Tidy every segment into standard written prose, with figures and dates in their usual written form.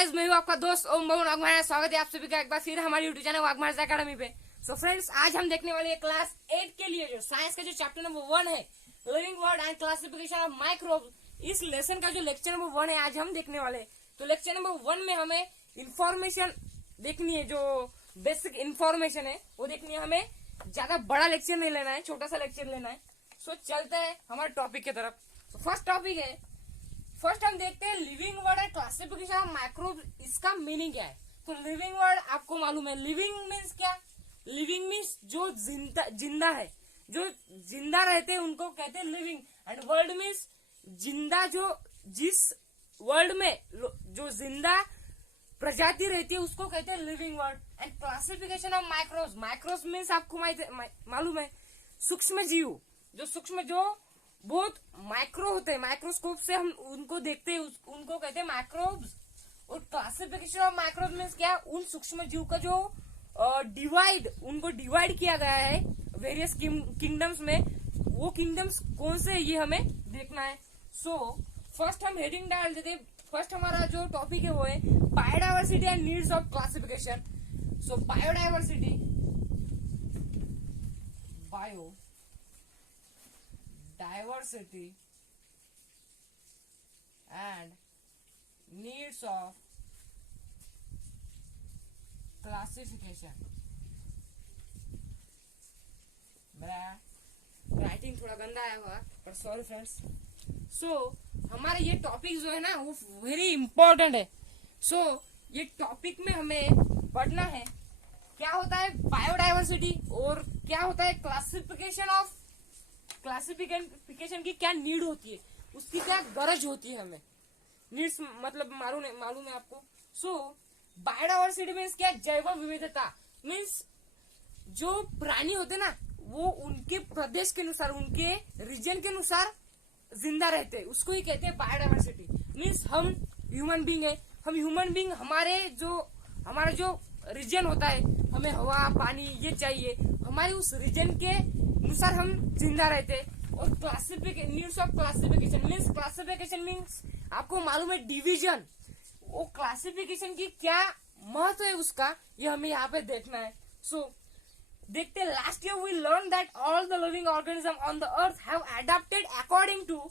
Guys, मैं हूं आपका दोस्त ओम बहु वाघमारा। स्वागत है आप सभी का एक बार फिर हमारे यूट्यूब चैनल वाघमारा अकेडमी पे। सो फ्रेंड्स, आज हम देखने वाले हैं क्लास 8 के लिए जो साइंस का जो चैप्टर नंबर 1 है, living world and classification of microbe. इस लेसन का जो लेक्चर नंबर 1 है आज हम देखने वाले हैं। तो लेक्चर नंबर 1 में हमें इंफॉर्मेशन देखनी है, जो बेसिक इंफॉर्मेशन है वो देखनी है। हमें ज्यादा बड़ा लेक्चर नहीं लेना है, छोटा सा लेक्चर लेना है। सो चलते हैं हमारे टॉपिक की तरफ। फर्स्ट टॉपिक है, फर्स्ट हम देखते हैं living word and classification of microbe. इसका मीनिंग क्या है? तो लिविंग वर्ड आपको मालूम है, लिविंग मीन्स क्या? लिविंग मीन्स जो जिंदा है, जो जिंदा रहते हैं उनको कहते हैं लिविंग। एंड वर्ल्ड मीन्स जिंदा, जो जिस वर्ल्ड में जो जिंदा प्रजाति रहती है उसको कहते हैं living word. And classification of microbes, microbes means आपको मालूम है सूक्ष्म जीव, जो सूक्ष्म जो बहुत माइक्रो होते हैं, माइक्रोस्कोप से हम उनको देखते हैं, उनको कहते हैं माइक्रोब्स। और क्लासिफिकेशन ऑफ माइक्रोब्स मीन्स क्या? उन सूक्ष्म जीव का जो उनको डिवाइड किया गया है वेरियस किंगडम्स में, वो किंगडम्स कौन से ये हमें देखना है। सो फर्स्ट हम हेडिंग डाल देते। फर्स्ट हमारा जो टॉपिक है वो है biodiversity and needs of classification. So biodiversity, diversity and needs of classification। मेरा राइटिंग थोड़ा गंदा आया हुआ, पर सॉरी फ्रेंड्स। सो हमारे ये टॉपिक जो है ना वो वेरी इंपॉर्टेंट है। सो ये टॉपिक में हमें पढ़ना है क्या होता है बायोडाइवर्सिटी और क्या होता है क्लासिफिकेशन की क्या नीड होती है, उसकी क्या गरज होती है। हमें नीड्स मतलब मालूम है आपको। सो बायोडाइवर्सिटी मीन्स क्या? जैव विविधता मीन्स जो प्राणी होते ना वो उनके प्रदेश के अनुसार, उनके रीजन के अनुसार जिंदा रहते हैं, उसको ही कहते हैं बायोडाइवर्सिटी। मीन्स हम ह्यूमन बींग है, हम ह्यूमन बींग हमारा जो रीजन होता है, हमें हवा पानी ये चाहिए, हमारे उस रीजन के अनुसार हम जिंदा रहते हैं। और नीड्स ऑफ क्लासिफिकेशन मीन्स आपको मालूम है डिवीजन। वो क्लासिफिकेशन की क्या महत्व है उसका, ये हमें यहाँ पे देखना है। सो देखते हैं। Last year we learn that all the living organism on the earth have adopted according to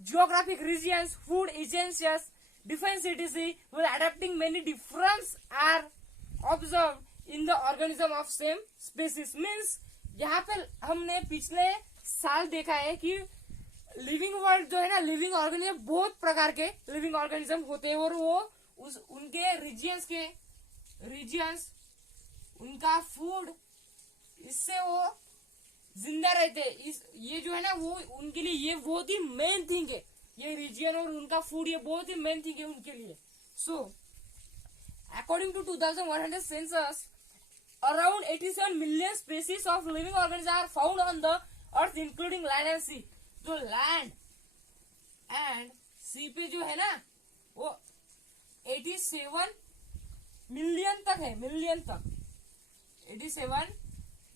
geographic regions, food agencies, different cities will adopting many difference are observe in the organism of same species. Means यहाँ पे हमने पिछले साल देखा है कि living world जो है ना, लिविंग ऑर्गेनिज्म बहुत प्रकार के लिविंग ऑर्गेनिज्म होते हैं और वो उनके रीजियंस उनका फूड, इससे वो जिंदा रहते हैं। ये जो है ना वो उनके लिए ये बहुत ही मेन थिंग है, ये रीजियन और उनका फूड, ये बहुत ही मेन थिंग है उनके लिए। सो according to 2100 census, around 87 million species of living organisms are found on the earth including land and sea। जो लैंड एंड सी पे जो है ना वो 87 मिलियन तक है, 87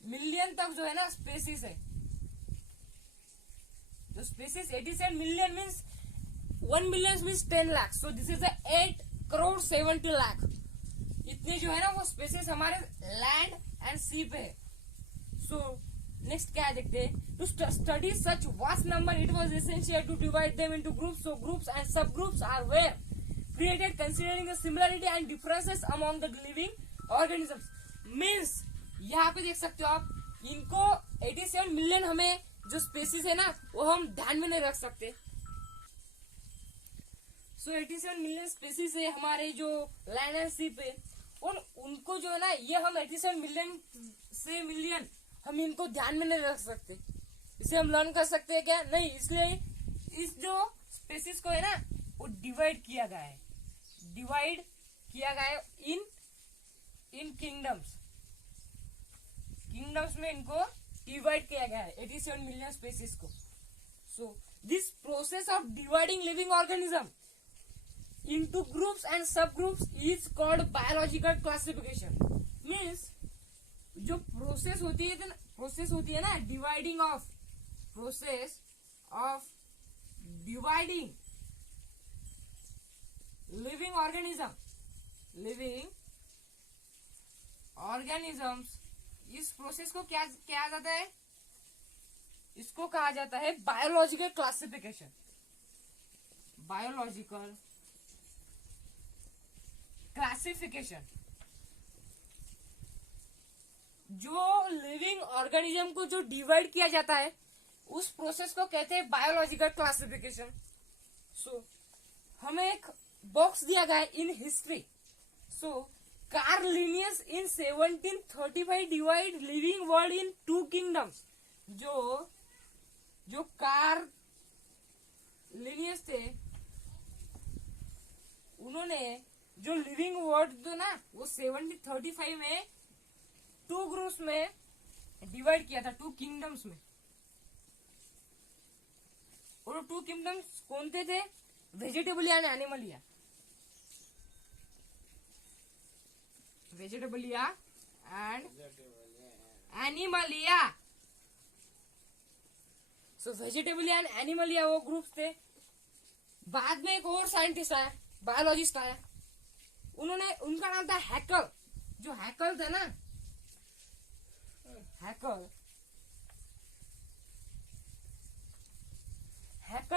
मिलियन तक जो है ना स्पेसीज है। जो species 87 million means 1 million means 10 lakh. So this is 8 crore 70 lakh. इतने जो है ना वो स्पेसीज हमारे लैंड एंड सी पे है। सो नेक्स्ट क्या देखते हैं? To study such vast number it was essential to divide them into groups. So groups and sub groups are were created considering the similarity and differences among the living organisms. Means यहाँ पे देख सकते हो आप, इनको 87 million हमें जो species है ना वो हम ध्यान में नहीं रख सकते। सो 87 मिलियन स्पेसीज है हमारे जो लैंड एंड सी पे, और उनको जो है ना ये हम 87 मिलियन हम इनको ध्यान में नहीं रख सकते। इसे हम लर्न कर सकते हैं क्या? नहीं। इसलिए इस जो स्पेसीज को है ना वो डिवाइड किया गया है इन किंगडम्स में इनको डिवाइड किया गया है 87 मिलियन स्पेसीज को। So this process of dividing living organism into groups and subgroups is called biological classification। means जो प्रोसेस होती है ना process of dividing living organism living organisms, इस प्रोसेस को क्या क्या जाता है, इसको कहा जाता है बायोलॉजिकल क्लासिफिकेशन। बायोलॉजिकल क्लासिफिकेशन, जो लिविंग ऑर्गेनिज्म को जो डिवाइड किया जाता है उस प्रोसेस को कहते हैं बायोलॉजिकल क्लासिफिकेशन। सो हमें एक बॉक्स दिया गया है in history. So Karl Linnaeus in 1735 divide living world in 2 kingdoms. जो कार्ल लिनियस थे, उन्होंने जो लिविंग वर्ल्ड जो ना वो 1735 में 2 ग्रुप्स में डिवाइड किया था, 2 किंगडम्स में। और 2 किंगडम्स कौन थे? Vegetabilia and animalia. Vegetabilia and animalia. So vegetabilia and animalia वो ग्रुप्स थे। बाद में एक और साइंटिस्ट आया, बायोलॉजिस्ट आया, उनका नाम था हैकल। जो हैकल था ना, हैकल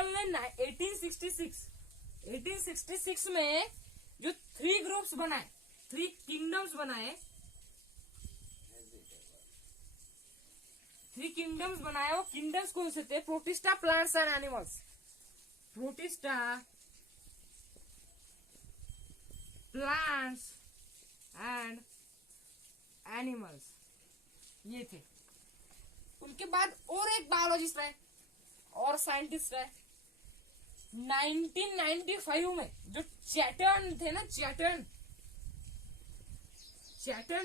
ने 1866 में जो 3 ग्रुप्स बनाए, 3 किंगडम्स बनाए, 3 किंगडम्स बनाए। वो किंगडम्स कौन से थे? Protista, plants and animals. Protista, plants and animals, ये थे। उनके बाद और एक बायोलॉजिस्ट रहे और साइंटिस्ट रहे। 1995 में जो चैटर्न थे ना, चैटर्न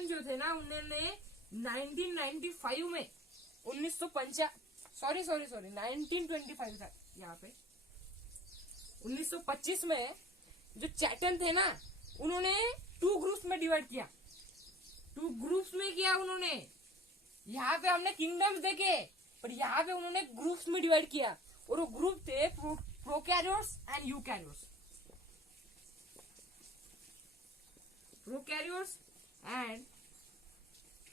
जो थे ना, उन्होंने 1995 में 1925 था यहाँ पे। 1925 में जो चैटर्न थे ना, उन्होंने 2 ग्रुप्स में डिवाइड किया। 2 ग्रुप्स में किया उन्होंने। यहाँ पे हमने किंगडम्स देखे, पर यहाँ पे उन्होंने ग्रुप्स में डिवाइड किया। और वो ग्रुप थे prokaryotes and eukaryotes. Prokaryotes and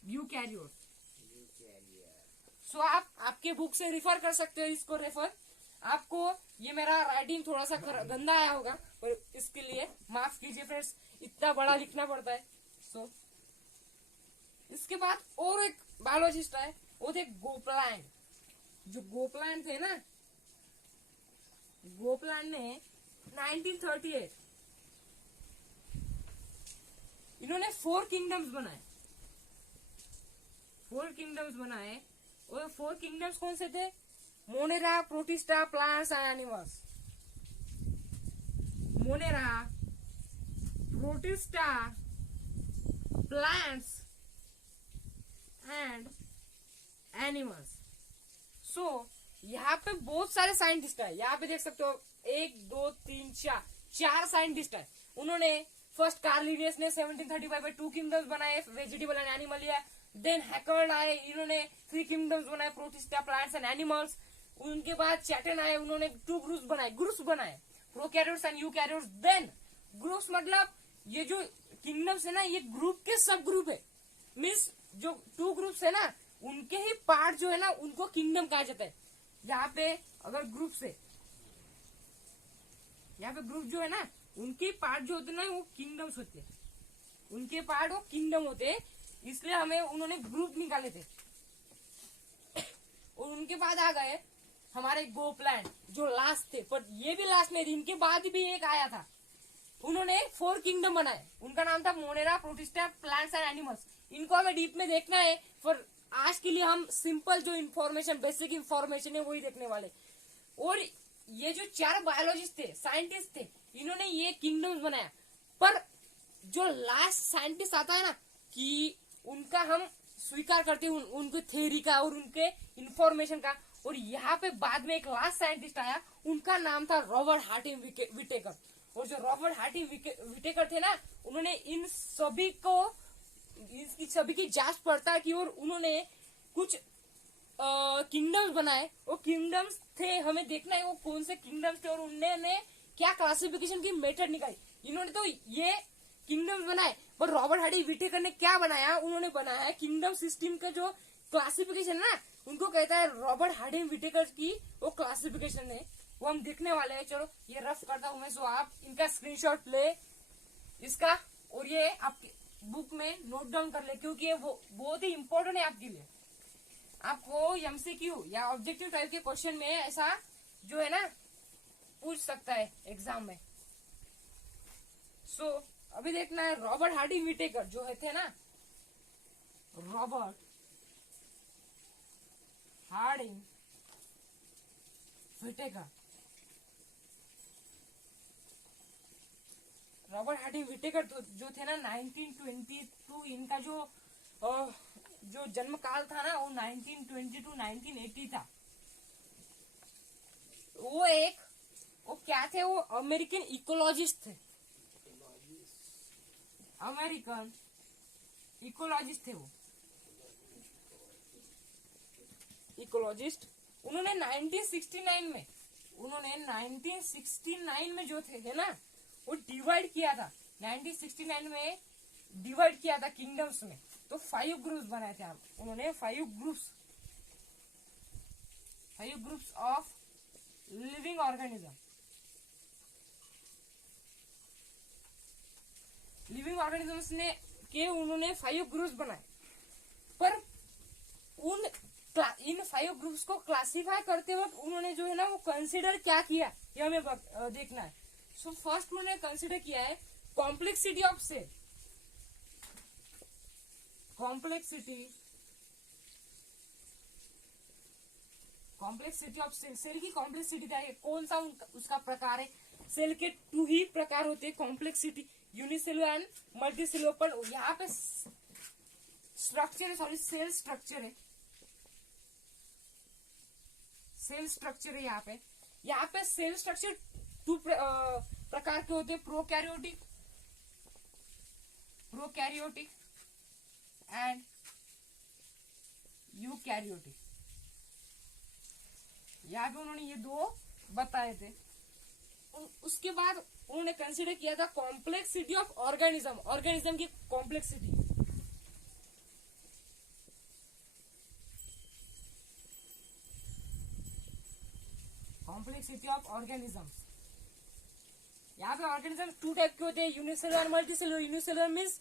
eukaryotes. So आप आपके बुक से रिफर कर सकते हो इसको। रेफर आपको, ये मेरा राइटिंग थोड़ा सा गंदा आया होगा, पर इसके लिए माफ कीजिए फ्रेंड्स, इतना बड़ा लिखना पड़ता है। सो इसके बाद और एक बायोलॉजिस्ट आए, वो थे गोपलैंड। जो गोपलैंड थे ना, गोपलैंड ने 1938 इन्होंने 4 किंगडम्स बनाए। 4 किंगडम्स बनाए। और 4 किंगडम्स कौन से थे? Monera, Protista, plants and animals. Monera, Protista, plants and animals. So यहाँ पे बहुत सारे साइंटिस्ट है। यहाँ पे देख सकते हो 1 2 3 4 साइंटिस्ट है। उन्होंने फर्स्ट कार्ल लिनियस ने 1735 में 2 किंगडम्स बनाए, वेजिटेबल एंड एनिमलिया। देन हैकर्ड आए, इन्होंने 3 किंगडम्स बनाए, प्रोटिस्टा, प्लांट्स एंड एनिमल्स। उनके बाद चैटन आए, उन्होंने 2 ग्रुप्स बनाए, prokaryotes and eukaryotes. Then groups मतलब ये जो किंगडम्स है ना, ये ग्रुप के सब ग्रुप है। मीन्स जो 2 ग्रुप्स है ना, उनके ही पार्ट जो है ना, उनको किंगडम कहा जाता है। यहाँ पे अगर ग्रुप से, यहाँ पे ग्रुप जो है ना, उनके पार्ट जो होते हैं ना, वो किंगडम्स होते हैं। उनके पार्ट वो किंगडम होते हैं, इसलिए हमें उन्होंने ग्रुप निकाले थे। और उनके बाद आ गए हमारे गोपलैंड, जो लास्ट थे। पर ये भी लास्ट नहीं थे, इनके बाद भी एक आया था। उन्होंने 4 किंगडम बनाए। उनका नाम था Monera, Protista, plants and animals. इनको हमें डीप में देखना है, पर आज के लिए हम सिंपल जो इन्फॉर्मेशन, बेसिक इन्फॉर्मेशन है, वही देखने वाले। और ये जो 4 बायोलॉजिस्ट थे, साइंटिस्ट थे, इन्होंने ये किंगडम्स बनाया। पर जो लास्ट साइंटिस्ट आता है ना, कि उनका हम स्वीकार करते हैं उनके थ्योरी का और उनके इन्फॉर्मेशन का। और यहाँ पे बाद में एक लास्ट साइंटिस्ट आया, उनका नाम था रॉबर्ट हार्टिंग विटेकर। और जो रॉबर्ट हार्टिंग विटेकर थे ना, उन्होंने इन सभी की जांच पड़ताल की और उन्होंने कुछ किंगडम्स बनाए। वो किंगडम्स थे, हमें देखना है वो कौन से किंगडम्स थे और उन्होंने क्या क्लासिफिकेशन की मेथड निकाली। इन्होंने तो ये किंगडम्स बनाए, पर रॉबर्ट हार्डी विटेकर ने क्या बनाया, उन्होंने बनाया है किंगडम सिस्टम का जो क्लासिफिकेशन ना, उनको कहता है रॉबर्ट हार्डी विटेकर की वो क्लासिफिकेशन है, वो हम देखने वाले हैं। चलो ये रफ करता हूं मैं, सो आप इनका स्क्रीनशॉट ले इसका, और ये आपके बुक में नोट डाउन कर ले, क्योंकि ये वो बहुत ही इंपॉर्टेंट है आपके लिए। आपको एमसीक्यू या ऑब्जेक्टिव टाइप के क्वेश्चन में ऐसा जो है ना पूछ सकता है एग्जाम में। सो अभी देखना है रॉबर्ट हार्डी विटेकर जो है थे ना, Robert Harding Whittaker, Robert Harding Whittaker जो थे ना 1922, इनका जो जन्म काल था ना वो 1920 to 1980 था। वो क्या थे, वो अमेरिकन इकोलॉजिस्ट थे, अमेरिकन इकोलॉजिस्ट थे वो इकोलॉजिस्ट। उन्होंने 1969 में जो थे ना वो डिवाइड किया था, 1969 में डिवाइड किया था किंगडम्स में, तो 5 ग्रुप्स बनाए थे उन्होंने, 5 groups of living organism. Living organisms ने के उन्होंने 5 ग्रुप्स बनाए, पर इन 5 ग्रुप्स को क्लासिफाई करते वक्त उन्होंने जो है ना वो कंसिडर क्या किया, ये हमें देखना है। सो फर्स्ट उन्होंने कंसिडर किया है complexity of cell, complexity of cell. Cell की कॉम्प्लेक्सिटी क्या है, कौन सा उसका प्रकार है। सेल के 2 ही प्रकार होते हैं, कॉम्प्लेक्सिटी यूनिसेलुलर एंड मल्टीसेलुलर। पर यहाँ पे स्ट्रक्चर है, सॉरी सेल स्ट्रक्चर है, सेल स्ट्रक्चर है। यहाँ पे सेल स्ट्रक्चर 2 प्रकार के होते हैं, प्रोकैरियोटिक एंड यूकैरियोटिक। यहाँ पे उन्होंने ये 2 बताए थे। उसके बाद उन्होंने कंसीडर किया था कॉम्प्लेक्सिटी ऑफ ऑर्गेनिज्म की कॉम्प्लेक्सिटी। Complexity of organism. यहाँ पे ऑर्गेनिज्म 2 टाइप के होते हैं, यूनिसेलुलर और मल्टीसेलुलर। यूनिसेलुलर मीन्स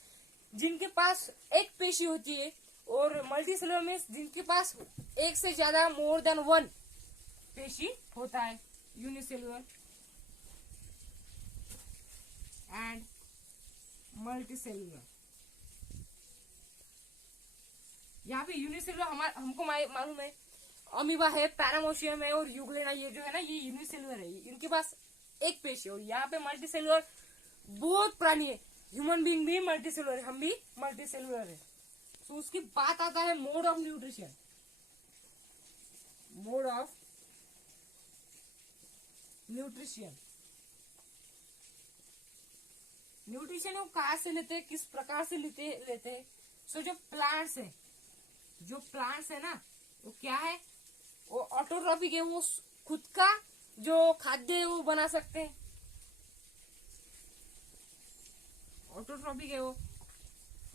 जिनके पास एक पेशी होती है, और मल्टीसेलुलर मीन्स जिनके पास एक से ज्यादा मोर देन 1 पेशी होता है। Unicellular and multicellular. यहाँ पे यूनिसेलुलर हमको मालूम है, अमीबा है, पैरामोशियम है और यूग्लेना, ये जो है ना ये यूनिसेलुलर है, इनके पास एक पेशी। और यहाँ पे मल्टीसेलुलर बहुत प्राणी है, ह्यूमन बीइंग भी मल्टीसेलुलर है, हम भी मल्टीसेलुलर है। तो उसकी बात आता है mode of nutrition. Mode of nutrition वो कहाँ से लेते हैं, किस प्रकार से लेते हैं। सो जो प्लांट्स है ना वो क्या है, वो ऑटोट्रॉपिक है, वो खुद का जो खाद्य है वो बना सकते हैं। ऑटोट्रॉपिक है, वो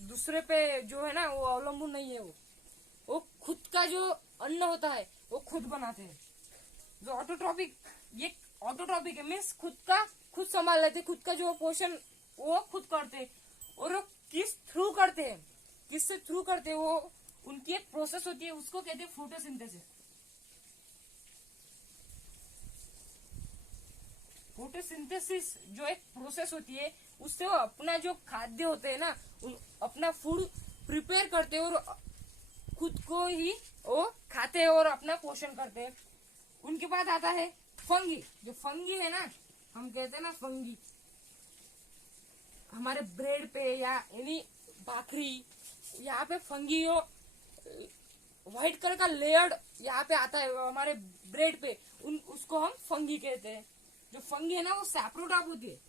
दूसरे पे जो है ना वो अवलंबन नहीं है, वो खुद का जो अन्न होता है वो खुद बनाते हैं। जो ऑटोट्रॉपिक है मीन्स खुद संभाल लेते, खुद का जो पोषण वो खुद करते हैं। और वो किससे थ्रू करते हैं, वो उनकी एक प्रोसेस होती है, उसको कहते हैं फोटोसिंथेसिस। फोटोसिंथेसिस जो एक प्रोसेस होती है, उससे वो अपना जो खाद्य होते हैं ना, अपना फूड प्रिपेयर करते हैं और खुद को ही वो खाते हैं और अपना पोषण करते हैं। उनके बाद आता है फंगी। जो फंगी है ना, हम कहते हैं ना फंगी, हमारे ब्रेड पे या एनी भाखरी, यहाँ पे फंगी हो, व्हाइट कलर का लेयर्ड यहाँ पे आता है हमारे ब्रेड पे, उसको हम फंगी कहते हैं। जो फंगी है ना वो सैप्रोट्रॉप होती है,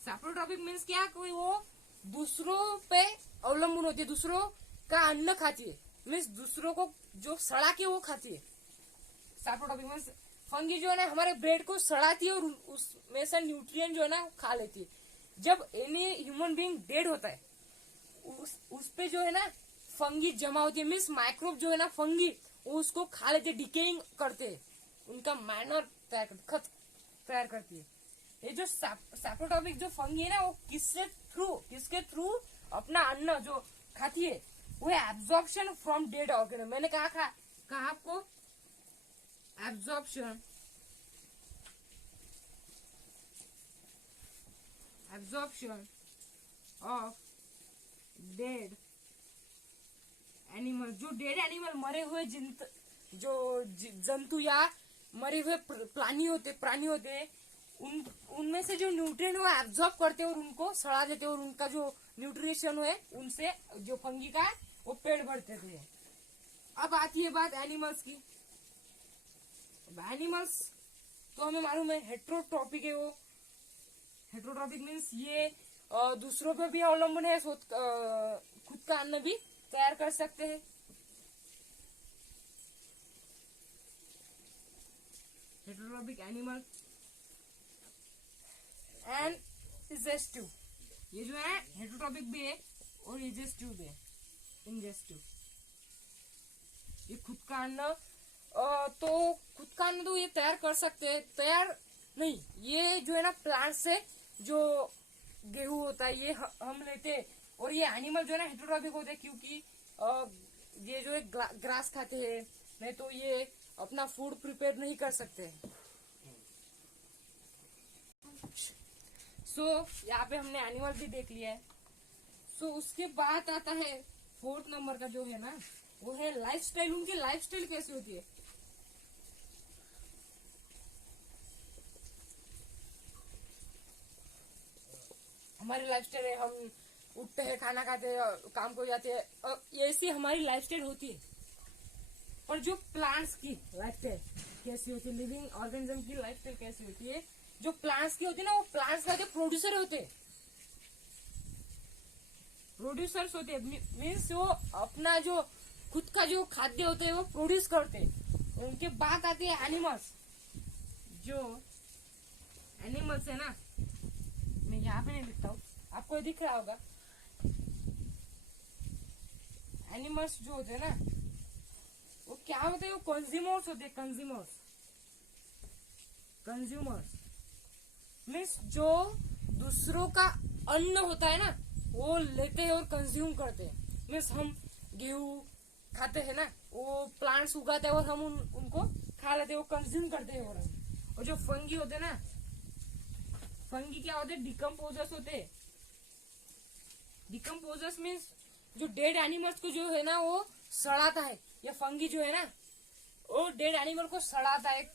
सैप्रोट्रॉपिक मीन्स क्या, कोई वो दूसरों पे अवलंबन होती है, दूसरों का अन्न खाती है, मीन्स दूसरों को जो सड़ा के वो खाती है। सैप्रोट्रॉपिक मीन्स फंगी जो है ना हमारे ब्रेड को सड़ाती है और उसमें से न्यूट्रिएंट जो है ना खा लेती है। जब एनी ह्यूमन बीइंग डेड होता है उस पे जो है ना फंगी जमा होती है, मीन्स माइक्रोब जो है ना फंगी वो उसको खा लेते, डिकेइंग करते हैं, उनका मैनर खत तैयार करती है। ये जो सैप्रोटॉपिक जो फंगी है ना वो किसके थ्रू अपना अन्न जो खाती है वो है एब्जॉर्प्शन फ्रॉम डेड ऑर्गेनिज्म। मैंने कहा आपको एब्जॉर्प्शन ऑफ डेड एनिमल। जो डेड एनिमल मरे हुए जंतु या मरे हुए प्राणी होते उनमें से जो न्यूट्रिएंट वो एब्जॉर्ब करते और उनको सड़ा देते और उनका जो न्यूट्रिशन है उनसे जो फंगी का है वो पेट भरते थे। अब आती है बात एनिमल्स की। एनिमल्स तो हमें मालूम है हेट्रोट्रॉपिक है, वो हेट्रोट्रॉपिक मीन्स ये दूसरों पर भी अवलंबन है, खुद का अन्न भी तैयार कर सकते हैं। हेट्रोट्रॉपिक एनिमल एंड इंजेस्टिव, ये जो है हेट्रोट्रॉपिक भी है और इंजेस्टिव भी है। इंजेस्टिव ये खुद का अन्न तो ये तैयार कर सकते हैं, तैयार नहीं, ये जो है ना प्लांट से जो गेहूं होता है ये हम लेते हैं और ये एनिमल जो है ना हेट्रोट्रॉपिक होते हैं क्योंकि ये जो है ग्रास खाते हैं, नहीं तो ये अपना फूड प्रिपेयर नहीं कर सकते। यहाँ पे हमने एनिमल भी देख लिया है। उसके बाद आता है 4th नंबर का जो है ना वो है लाइफस्टाइल। उनकी लाइफस्टाइल कैसी होती है? हमारी लाइफस्टाइल है, हम उठते हैं, खाना खाते हैं, काम को जाते हैं, ऐसी हमारी लाइफस्टाइल होती है। और जो प्लांट्स की लाइफस्टाइल कैसी होती है, लिविंग ऑर्गेनिज्म की लाइफस्टाइल कैसी होती है? जो प्लांट्स की होती है ना वो प्लांट्स का जो प्रोड्यूसर होते हैं, प्रोड्यूसर्स होते हैं, मीन्स वो अपना जो खुद का जो खाद्य होते है वो प्रोड्यूस करते हैं। उनके बाद आती है एनिमल्स। जो एनिमल्स है ना, मैं यहाँ पे नहीं लिखता हूँ, आपको दिख रहा होगा। एनिमल्स जो होते हैं ना वो क्या होते हैं? वो कंज्यूमर्स होते हैं। कंज्यूमर्स मीन्स जो दूसरों का अन्न होता है ना वो लेते हैं और कंज्यूम करते हैं। मीन्स हम गेहूं खाते हैं ना, वो प्लांट्स उगाते हैं और हम उनको खा लेते हैं, वो कंज्यूम करते हैं। और जो फंगी होते हैं ना, फंगी क्या होते हैं? डिकम्पोजर्स होते हैं। डिकम्पोजर्स मीन्स जो डेड एनिमल्स को जो है ना वो सड़ाता है। या फंगी जो है ना वो डेड एनिमल को सड़ाता है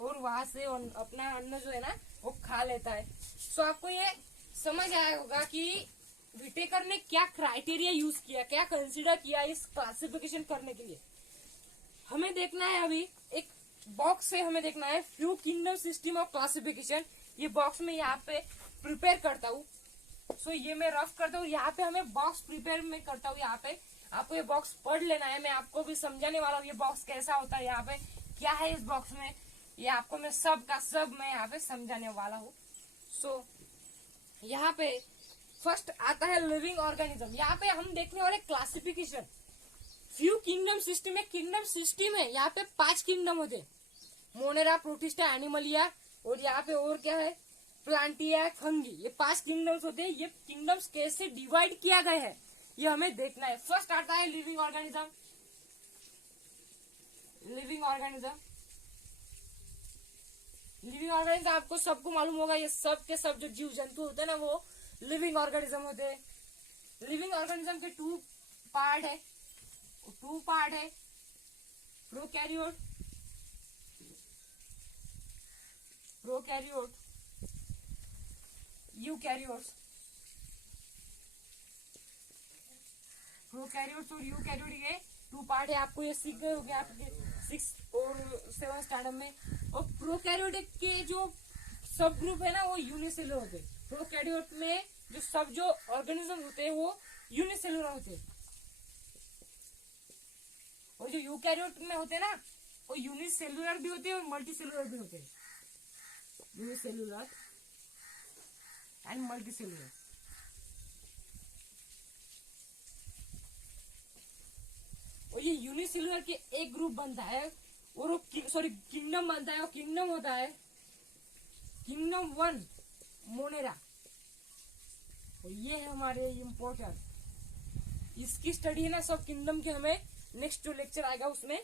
और वहां से अपना अन्न जो है ना वो खा लेता है। आपको ये समझ आया होगा कि विटेकर ने क्या क्राइटेरिया यूज किया, क्या कंसीडर किया इस क्लासिफिकेशन करने के लिए। हमें देखना है अभी एक बॉक्स से, हमें देखना है few kingdom system of classification. ये बॉक्स में यहाँ पे प्रिपेयर करता हूँ। ये मैं रफ करता हूँ, यहाँ पे हमें बॉक्स प्रिपेयर में करता हूँ। यहाँ पे आपको ये बॉक्स पढ़ लेना है, मैं आपको भी समझाने वाला हूँ ये बॉक्स कैसा होता है, यहाँ पे क्या है इस बॉक्स में, ये आपको मैं सब का सब मैं यहाँ पे समझाने वाला हूँ। यहाँ पे फर्स्ट आता है लिविंग ऑर्गेनिज्म। यहाँ पे हम देखने वाले क्लासिफिकेशन। फ्यू किंगडम सिस्टम है, किंगडम सिस्टम है, यहाँ पे 5 किंगडम होते, मोनेरा, प्रोटिस्टा, एनिमलिया और यहाँ पे और क्या है, प्लांटिया, फंगी। ये 5 किंगडम्स होते हैं। ये किंगडम्स कैसे डिवाइड किया गया है ये हमें देखना है। फर्स्ट आता है लिविंग ऑर्गेनिज्म। लिविंग ऑर्गेनिज्म आपको सबको मालूम होगा, ये सब के सब जो जीव जंतु होते हैं ना वो लिविंग ऑर्गेनिज्म होते हैं। लिविंग ऑर्गेनिज्म के 2 पार्ट है। Prokaryote, eukaryotes. प्रोकैरियोट्स और यूकैरियोट ये 2 पार्ट है। आपको ये सीख गए होंगे आपके 6th और 7th स्टैंडर्ड में। और प्रोकैरियोट के जो सब ग्रुप है ना वो यूनिसेलुलर होते हैं। प्रोकैरियोट में जो ऑर्गेनिज्म होते हैं वो यूनिसेलुलर होते हैं। और जो यूकैरियोट में होते हैं ना और यूनिसेलुलर भी होते हैं और मल्टी सेलुलर भी होते हैं, यूनिसेलुलर एंड मल्टी सेलुलर। और ये यूनिसेलुलर के एक ग्रुप बनता है और वो किंगडम बनता है, और किंगडम होता है किंगडम 1 मोनेरा। और ये है हमारे इम्पोर्टेंट, इसकी स्टडी है ना सब किंगडम के, हमें नेक्स्ट जो लेक्चर आएगा उसमें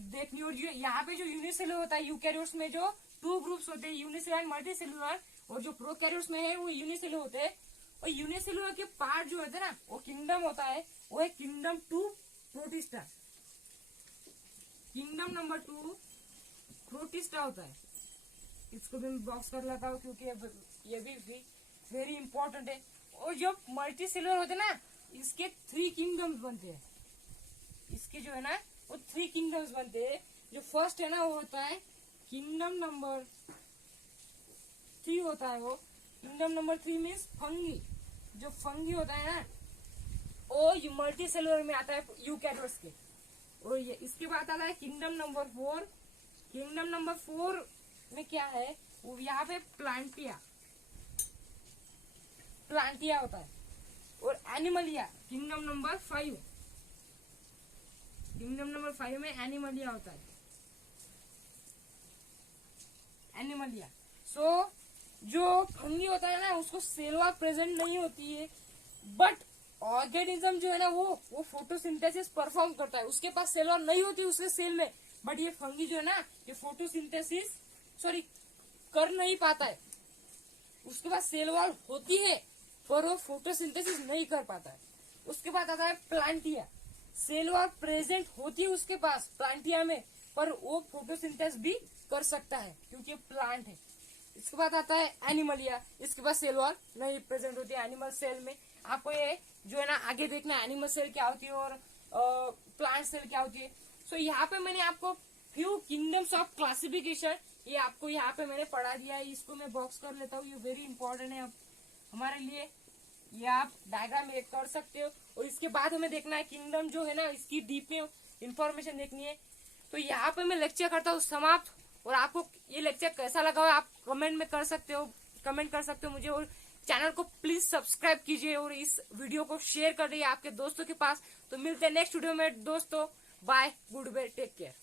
देखनी। और यहाँ पे जो यूनिसेलुलर होता है, यूकैरियोट्स में जो 2 ग्रुप्स होते हैं, यूनिसेलुलर एंड मल्टी सेलुलर, और जो प्रोकैरियोट्स में है वो यूनिसेलुलर होते हैं। और यूनिसेलुलर के पार्ट जो होते हैं ना वो किंगडम होता है, वो है kingdom 2 protista. Kingdom number 2 protista होता है। इसको भी मैं बॉक्स कर लेता हूँ क्योंकि ये भी वेरी इंपॉर्टेंट है। और जो मल्टी सेलुलर होते हैं ना, इसके 3 किंगडम्स बनते हैं। इसके जो है ना वो 3 किंगडम्स बनते हैं। जो फर्स्ट है ना वो होता है किंगडम नंबर 3 होता है। वो किंगडम नंबर 3 मीन्स फंगी। जो फंगी होता है ना वो मल्टी सेलुलर में आता है यूकैरियोट्स के। और ये इसके बाद आता है किंगडम नंबर 4। किंगडम नंबर 4 में क्या है, वो यहाँ पे प्लांटिया होता है। और Animalia kingdom number 5। Kingdom number 5 में एनिमलिया होता है, एनिमलिया। सो जो फंगी होता है ना उसको सेल वॉल प्रेजेंट नहीं होती है, बट ऑर्गेनिज्म जो है ना वो फोटोसिंथेसिस परफॉर्म करता है। उसके पास सेल वॉल नहीं होती उसके सेल में, बट ये फंगी जो है ना ये फोटोसिंथेसिस कर नहीं पाता है। उसके पास सेल वॉल होती है पर वो फोटोसिंथेसिस नहीं कर पाता है। उसके बाद आता है प्लांटिया। सेल वॉल प्रेजेंट होती है उसके पास प्लांटिया में, पर वो फोटोसिंथेसिस भी कर सकता है क्योंकि प्लांट है। इसके बाद आता है एनिमलिया। इसके पास सेल वॉल नहीं प्रेजेंट होती है एनिमल सेल में। आपको ये जो है ना आगे देखना है एनिमल सेल क्या होती है और प्लांट सेल क्या होती है। सो यहाँ पे मैंने आपको फ्यू किंगडम्स ऑफ क्लासिफिकेशन ये आपको यहाँ पे मैंने पढ़ा दिया है। इसको मैं बॉक्स कर लेता हूँ, ये वेरी इंपॉर्टेंट है अब हमारे लिए। ये आप डायग्राम में कर सकते हो। और इसके बाद हमें देखना है किंगडम जो है ना इसकी डीप में इंफॉर्मेशन देखनी है। तो यहाँ पे मैं लेक्चर करता हूँ समाप्त। और आपको ये लेक्चर कैसा लगा हो आप कमेंट में कर सकते हो, कमेंट कर सकते हो मुझे। और चैनल को प्लीज सब्सक्राइब कीजिए और इस वीडियो को शेयर कर दीजिए आपके दोस्तों के पास। तो मिलते हैं नेक्स्ट वीडियो में दोस्तों। Bye, good bye, take care.